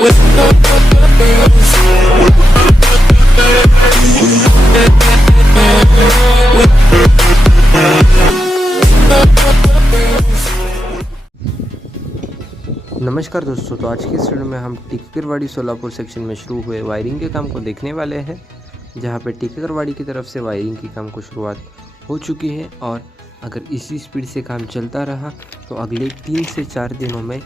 नमस्कार दोस्तों, तो आज की इस वीडियो में हम टिकेकरवाड़ी सोलापुर सेक्शन में शुरू हुए वायरिंग के काम को देखने वाले हैं, जहां पे टिकेकरवाड़ी की तरफ से वायरिंग की काम को शुरुआत हो चुकी है और अगर इसी स्पीड से काम चलता रहा तो अगले 3 से 4 दिनों में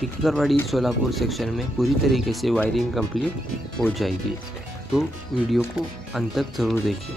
टिकेकरवाड़ी सोलापुर सेक्शन में पूरी तरीके से वायरिंग कंप्लीट हो जाएगी। तो वीडियो को अंत तक ज़रूर देखिए।